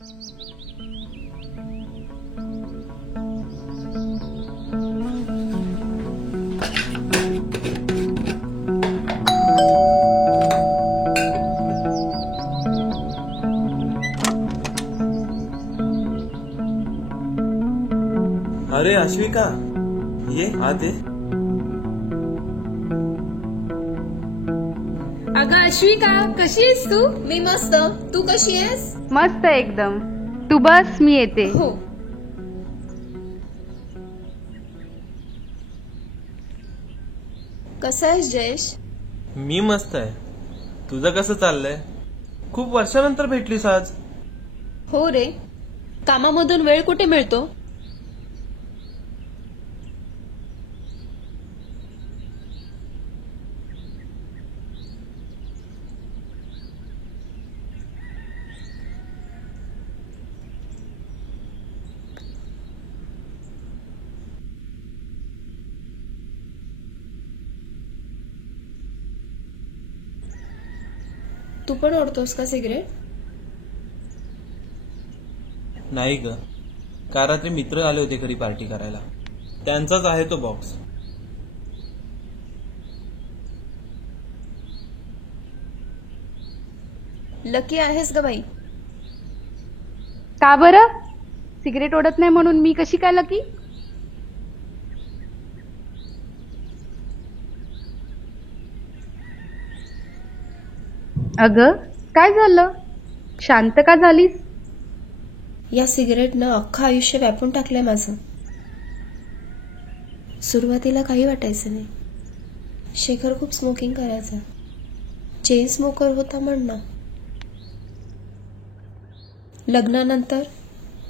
अरे अश्विका, ये आते. अगं अश्विका, कशी आहेस तू? मी मस्त. तू कशी आहेस? मस्त एकदम. तू बस, मी येते. हो. कसा आहेस जयेश? मी मस्त आहे. तुझं कसं चाललंय? खूप वर्षानंतर भेटलीस आज. हो रे, कामामधून वेळ कुठे मिळतो? तू पण ओढतोस का सिगरेट? नाही ग, काल रात्री मित्र आले होते घरी पार्टी करायला. त्यांचाच आहे तो बॉक्स. लकी आहेस ग बाई. का बरं? सिगरेट ओढत नाही म्हणून मी कशी काय लकी? अगं, काय झालं? शांत का झालीस? या सिगरेटनं अख्खं आयुष्य व्यापून टाकलंय माझं. सुरुवातीला काही वाटायचं नाही. शेखर खूप स्मोकिंग करायचा. चेन स्मोकर होता म्हणणं. लग्नानंतर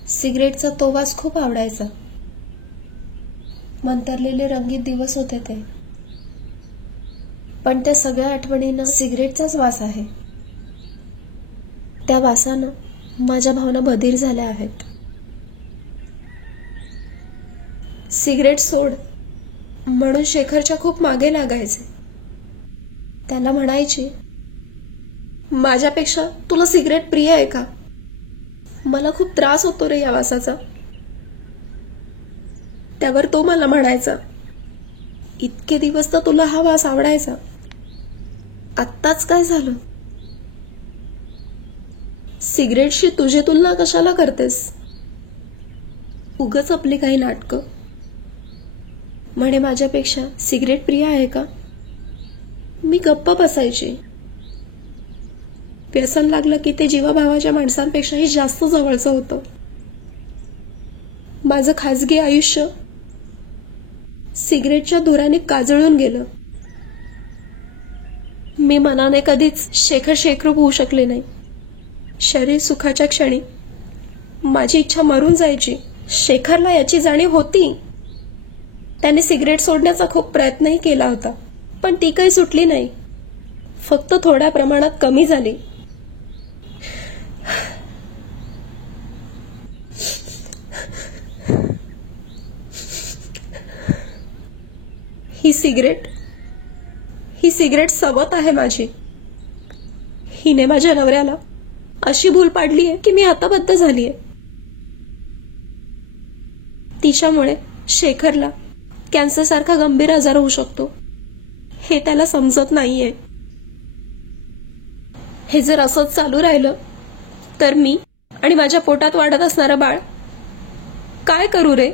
सिगरेटचा तो वास खूप आवडायचा. मंतरलेले रंगीत दिवस होते ते. पण त्या सगळ्या आठवणींना सिगरेटचाच वास आहे. त्या वासानं माझ्या भावना बधीर झाल्या आहेत. सिगरेट सोड म्हणून शेखरच्या खूप मागे लागायचे. त्याला म्हणायची, माझ्यापेक्षा तुला सिगरेट प्रिय आहे का? मला खूप त्रास होतो रे या वासाचा. त्यावर तो मला म्हणायचा, इतके दिवस तर तुला हा वास आवडायचा, आत्ताच काय झालं? सिगरेटशी तुझी तुलना कशाला करतेस? उगाच आपली काही नाटकं. म्हणे माझ्यापेक्षा सिगरेट प्रिय आहे का? मी गप्प बसायची. व्यसन लागलं की ते जीवाभावाच्या माणसांपेक्षाही जास्त जवळचं होतं. माझं खाजगी आयुष्य सिगरेटच्या धुराने काजळून गेलं. मी मनाने कधीच शेखर शेखरूप होऊ शकले नाही. शरीर सुखाच्या क्षणी माझी इच्छा मरून जायची. शेखरला याची जाणीव होती. त्याने सिगरेट सोडण्याचा खूप प्रयत्नही केला होता, पण ती काही सुटली नाही. फक्त थोड्या प्रमाणात कमी झाली. ही सिगरेट सवत आहे माझी. हिने माझ्या नवऱ्याला अशी भूल पाडली आहे की मी आता बद्ध झालीय. तिच्यामुळे शेखरला कॅन्सर सारखा गंभीर आजार होऊ शकतो हे त्याला समजत नाहीये. हे जर असंच चालू राहिलं तर मी आणि माझ्या पोटात वाढत असणारं बाळ काय करू रे?